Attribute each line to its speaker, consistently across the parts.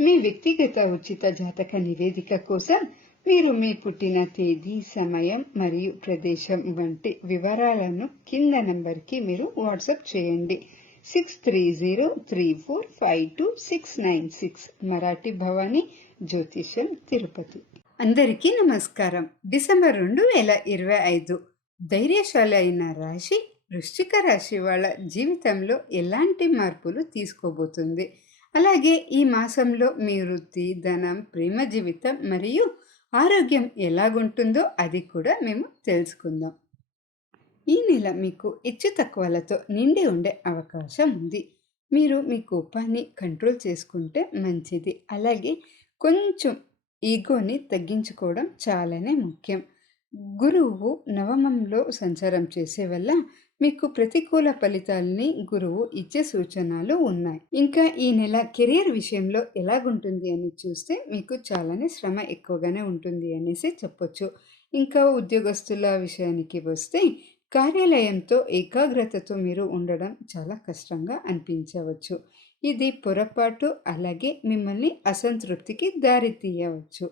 Speaker 1: మీ వ్యక్తిగత ఉచిత జాతక నివేదిక కోసం మీరు మీ పుట్టిన తేదీ సమయం మరియు ప్రదేశం వంటి వివరాలను కింద నంబర్కి మీరు వాట్సాప్ చేయండి. Six three zero three four five two six nine six Marathi Bhavani జ్యోతిషం తిరుపతి. అందరికీ నమస్కారం. డిసెంబర్ రెండు వేల ఇరవై ఐదు. ధైర్యశాలి అయిన రాశి వృశ్చిక రాశి వాళ్ళ జీవితంలో ఎలాంటి మార్పులు తీసుకోబోతుంది? అలాగే ఈ మాసంలో మీ వృత్తి ధనం ప్రేమ జీవితం మరియు ఆరోగ్యం ఎలాగుంటుందో అది కూడా మేము తెలుసుకుందాం. ఈ నెల మీకు హెచ్చు తక్కువలతో నిండి ఉండే అవకాశం ఉంది. మీరు మీ కోపాన్ని కంట్రోల్ చేసుకుంటే మంచిది. అలాగే కొంచెం ఈగోని తగ్గించుకోవడం చాలానే ముఖ్యం. గురువు నవమంలో సంచారం చేసే వల్ల మీకు ప్రతికూల ఫలితాలని గురువు ఇచ్చే సూచనలు ఉన్నాయి. ఇంకా ఈ నెల కెరియర్ విషయంలో ఎలాగుంటుంది అని చూస్తే మీకు చాలానే శ్రమ ఎక్కువగానే ఉంటుంది అనేసి చెప్పొచ్చు. ఇంకా ఉద్యోగస్తుల విషయానికి వస్తే కార్యాలయంతో ఏకాగ్రతతో మీరు ఉండడం చాలా కష్టంగా అనిపించవచ్చు. ఇది పొరపాటు అలాగే మిమ్మల్ని అసంతృప్తికి దారి తీయవచ్చు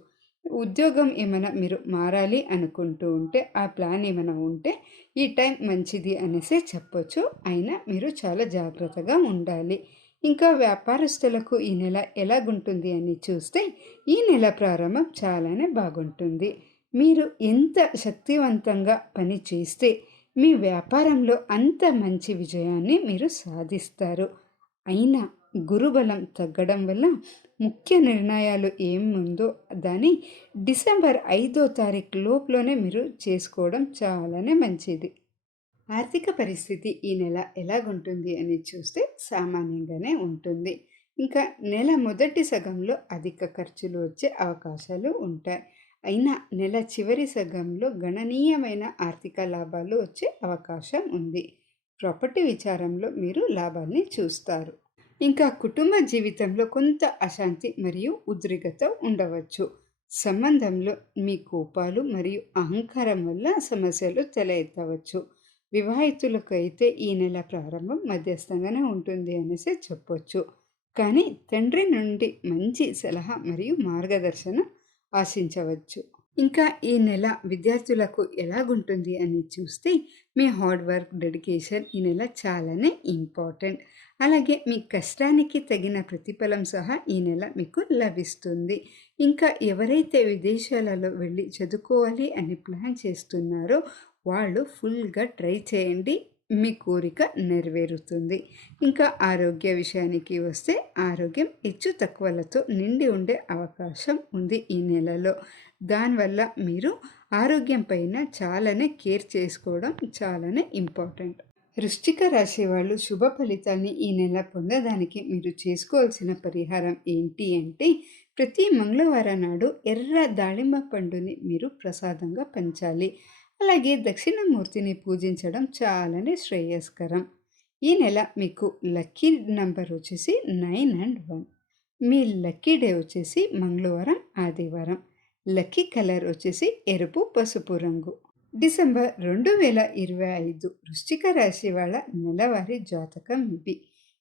Speaker 1: ఉద్యోగం ఏమైనా మీరు మారాలి అనుకుంటూ ఉంటే ఆ ప్లాన్ ఏమైనా ఉంటే ఈ టైం మంచిది అనేసి చెప్పొచ్చు. అయినా మీరు చాలా జాగ్రత్తగా ఉండాలి. ఇంకా వ్యాపారస్తులకు ఈ నెల ఎలాగుంటుంది అని చూస్తే ఈ నెల ప్రారంభం చాలానే బాగుంటుంది. మీరు ఎంత శక్తివంతంగా పని చేస్తే మీ వ్యాపారంలో అంత మంచి విజయాన్ని మీరు సాధిస్తారు. అయినా గురుబలం తగ్గడం వల్ల ముఖ్య నిర్ణయాలు ఏముందో దాన్ని డిసెంబర్ ఐదో తారీఖు లోపులోనే మీరు చేసుకోవడం చాలానే మంచిది. ఆర్థిక పరిస్థితి ఈ నెల ఎలాగుంటుంది అని చూస్తే సామాన్యంగానే ఉంటుంది. ఇంకా నెల మొదటి సగంలో అధిక ఖర్చులు వచ్చే అవకాశాలు ఉంటాయి. అయినా నెల చివరి సగంలో గణనీయమైన ఆర్థిక లాభాలు వచ్చే అవకాశం ఉంది. ప్రాపర్టీ విచారంలో మీరు లాభాల్ని చూస్తారు. ఇంకా కుటుంబ జీవితంలో కొంత అశాంతి మరియు ఉద్రిగత ఉండవచ్చు. సంబంధంలో మీ కోపాలు మరియు అహంకారం వల్ల సమస్యలు తలెత్తవచ్చు. వివాహితులకు అయితే ఈ నెల ప్రారంభం మధ్యస్థంగానే ఉంటుంది అనేసి చెప్పొచ్చు. కానీ తండ్రి నుండి మంచి సలహా మరియు మార్గదర్శనం ఆశించవచ్చు. ఇంకా ఈ నెల విద్యార్థులకు ఎలాగుంటుంది అని చూస్తే మీ హార్డ్ వర్క్ డెడికేషన్ ఈ నెల చాలానే ఇంపార్టెంట్. అలాగే మీ కష్టానికి తగిన ప్రతిఫలం సహా ఈ నెల మీకు లభిస్తుంది. ఇంకా ఎవరైతే విదేశాలలో వెళ్ళి చదువుకోవాలి అని ప్లాన్ చేస్తున్నారో వాళ్ళు ఫుల్గా ట్రై చేయండి. మీ కోరిక నెరవేరుతుంది. ఇంకా ఆరోగ్య విషయానికి వస్తే ఆరోగ్యం హెచ్చు తక్కువలతో నిండి ఉండే అవకాశం ఉంది ఈ నెలలో. దానివల్ల మీరు ఆరోగ్యం పైన చాలానే కేర్ చేసుకోవడం చాలానే ఇంపార్టెంట్. వృశ్చిక రాశి వాళ్ళు శుభ ఫలితాన్ని ఈ నెల పొందడానికి మీరు చేసుకోవాల్సిన పరిహారం ఏంటి అంటే ప్రతి మంగళవారం నాడు ఎర్ర దాళింబ పండుని మీరు ప్రసాదంగా పంచాలి. అలాగే దక్షిణమూర్తిని పూజించడం చాలానే శ్రేయస్కరం. ఈ నెల మీకు లక్కీ నంబర్ వచ్చేసి నైన్ అండ్ వన్. మీ లక్కీ డే వచ్చేసి మంగళవారం ఆదివారం. లక్కీ కలర్ వచ్చేసి ఎరుపు పసుపు రంగు. డిసెంబర్ రెండు వేల ఇరవై ఐదు వృశ్చిక రాశి వాళ్ళ నెలవారీ జాతకం ఇవి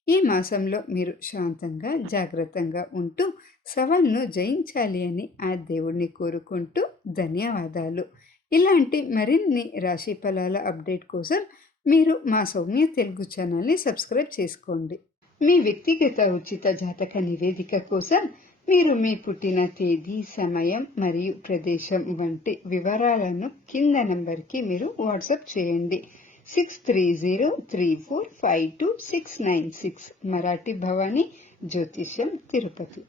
Speaker 1: ఈ మాసంలో మీరు శాంతంగా జాగ్రత్తగా ఉంటూ సవాల్ను జయించాలి అని ఆ దేవుణ్ణి కోరుకుంటూ ధన్యవాదాలు. ఇలాంటి మరిన్ని రాశి ఫలాల అప్డేట్ కోసం మీరు మా సౌమ్య తెలుగు ఛానల్ని సబ్స్క్రైబ్ చేసుకోండి. మీ వ్యక్తిగత ఉచిత జాతక నివేదిక కోసం మీరు మీ పుట్టిన తేదీ సమయం మరియు ప్రదేశం వంటి వివరాలను కింద నంబర్కి మీరు వాట్సాప్ చేయండి. Six three zero three four five two six nine six Marathi Bhavani జ్యోతిష్యం తిరుపతి.